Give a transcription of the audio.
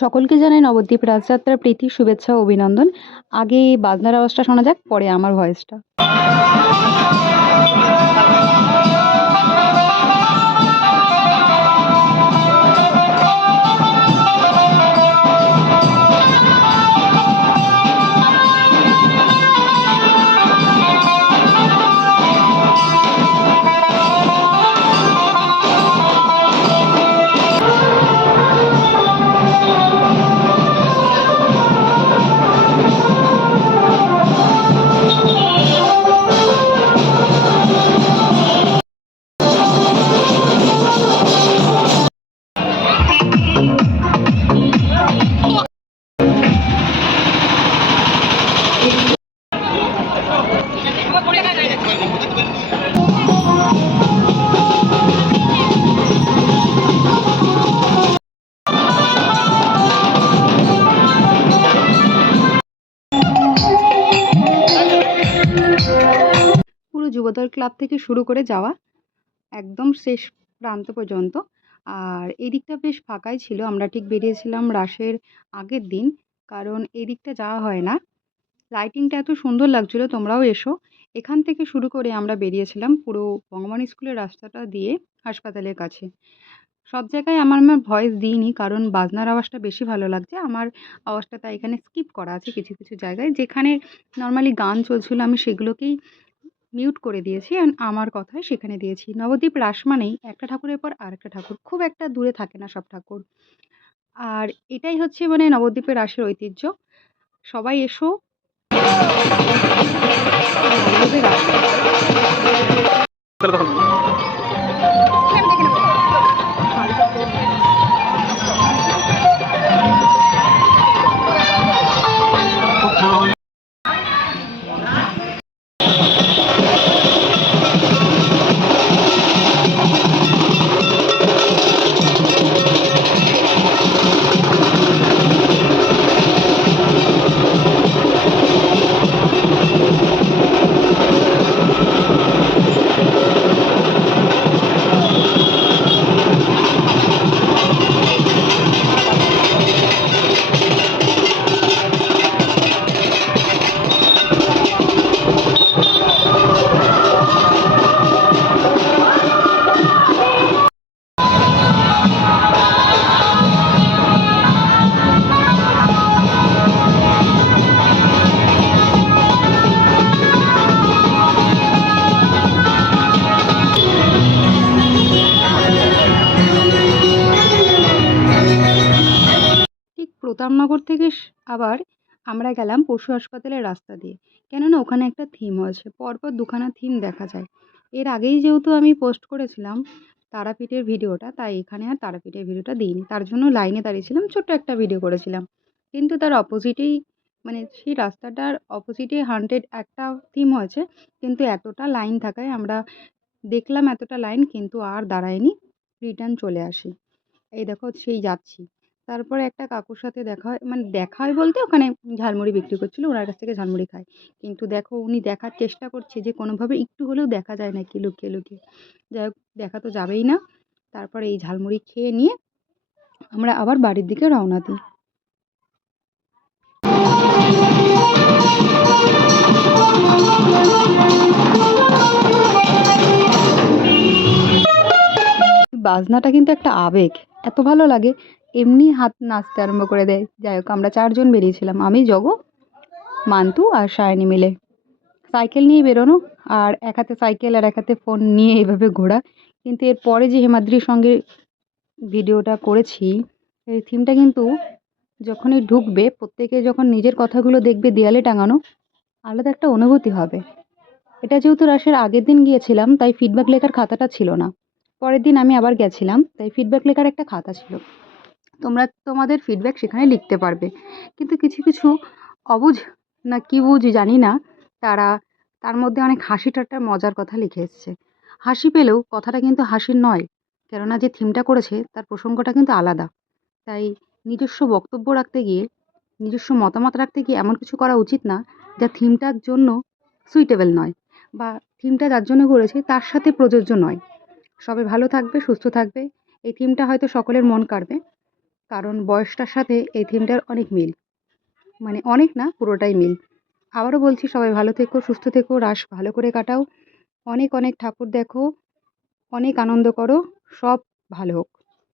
সকলকে জানাই নবদ্বীপ রাজযাত্রার প্রীতি শুভেচ্ছা ও অভিনন্দন। আগে বাজনার আওয়াজটা শোনা যাক, পরে আমার ভয়েসটা। পুরো যুবদল ক্লাব থেকে শুরু করে যাওয়া একদম শেষ প্রান্ত পর্যন্ত। আর এই দিকটা বেশ ফাঁকাই ছিল, আমরা ঠিক বেরিয়েছিলাম রাসের আগের দিন, কারণ এই দিকটা যাওয়া হয় না। লাইটিংটা এত সুন্দর লাগছিল, তোমরাও এসো। এখান থেকে শুরু করে আমরা বেরিয়েছিলাম পুরো বঙ্গবাণী স্কুলের রাস্তাটা দিয়ে হাসপাতালের কাছে। সব জায়গায় আমার ভয়েস দিইনি, কারণ বাজনার আওয়াজটা বেশি ভালো লাগছে আমার। আওয়াজটা তাই এখানে স্কিপ করা আছে কিছু কিছু জায়গায়, যেখানে নর্মালি গান চলছিল আমি সেগুলোকেই মিউট করে দিয়েছি, অ্যান্ড আমার কথাই সেখানে দিয়েছি। নবদ্বীপ রাস মানেই একটা ঠাকুরের পর আরেকটা ঠাকুর, খুব একটা দূরে থাকে না সব ঠাকুর। আর এটাই হচ্ছে মানে নবদ্বীপের রাসের ঐতিহ্য। সবাই এসো। নবদ্বীপের রাস ঠিক প্রতাপনগর থেকে আবার আমরা গেলাম পশু হাসপাতালের রাস্তা দিয়ে। কেননা ওখানে একটা থিম হয়েছে, পরপর দুখানা থিম দেখা যায়। এর আগেই যেহেতু আমি পোস্ট করেছিলাম তারাপীঠের ভিডিওটা, তাই এখানে আর তারাপীঠের ভিডিওটা দিইনি, তার জন্য লাইনে দাঁড়িয়েছিলাম, ছোট্ট একটা ভিডিও করেছিলাম। কিন্তু তার অপোজিটেই মানে সেই রাস্তাটার অপোজিটে হান্টেড একটা থিম হয়েছে, কিন্তু এতটা লাইন থাকায় আমরা দেখলাম এতটা লাইন, কিন্তু আর দাঁড়াইনি, রিটার্ন চলে আসি। এই দেখো সেই যাচ্ছি। তারপরে একটা কাকুর সাথে দেখা হয়, মানে দেখা হয় বলতে ওখানে ঝালমুড়ি বিক্রি করছিল, ওনার কাছ থেকে ঝালমুড়ি খাই। কিন্তু দেখো উনি দেখার চেষ্টা করছে যে কোনোভাবে একটু হলেও দেখা যায় নাকি লুকিয়ে লুকিয়ে। যাই হোক, দেখা তো যাবেই না। তারপরে এই ঝালমুড়ি খেয়ে নিয়ে আমরা আবার বাড়ির দিকে রওনা দিই। বাজনাটা কিন্তু একটা আবেগ, এত ভালো লাগে, এমনি হাত নাচতে আরম্ভ করে দেয়। যাই হোক, আমরা 4 জন বেরিয়েছিলাম, আমি, জগো, মান্তু আর সায়নী মিলে। সাইকেল নিয়ে বেরোনো, আর এক হাতে সাইকেল আর এক হাতে ফোন নিয়ে এভাবে ঘোরা। কিন্তু এরপরে যে হিমাদ্রির সঙ্গে ভিডিওটা করেছি, এই থিমটা কিন্তু যখনই ঢুকবে, প্রত্যেকে যখন নিজের কথাগুলো দেখবে দেয়ালে টাঙানো, আলাদা একটা অনুভূতি হবে। এটা যেহেতু রাসের আগের দিন গিয়েছিলাম, তাই ফিডব্যাক লেখার খাতাটা ছিল না। পরের দিন আমি আবার গেছিলাম, তাই ফিডব্যাক লেখার একটা খাতা ছিল। তোমরা তোমাদের ফিডব্যাক সেখানে লিখতে পারবে। কিন্তু কিছু কিছু অবুঝ না কি বুঝ জানি না, তারা তার মধ্যে অনেক হাসি ঠাট্টার মজার কথা লিখে এসছে। হাসি পেলেও কথাটা কিন্তু হাসির নয়, কেননা যে থিমটা করেছে তার প্রসঙ্গটা কিন্তু আলাদা। তাই নিজস্ব বক্তব্য রাখতে গিয়ে, নিজস্ব মতামত রাখতে গিয়ে এমন কিছু করা উচিত না যা থিমটার জন্য সুইটেবল নয়, বা থিমটা যার জন্য করেছে তার সাথে প্রযোজ্য নয়। সবাই ভালো থাকবে, সুস্থ থাকবে। এই থিমটা হয়তো সকলের মন কাড়বে। কারণ বয়সটার সাথে এই থিমটার অনেক মিল, মানে অনেক না, পুরোটাই মিল। আবারও বলছি, সবাই ভালো থেকো, সুস্থ থেকো, রাস ভালো করে কাটাও, অনেক অনেক ঠাকুর দেখো, অনেক আনন্দ করো, সব ভালো হোক।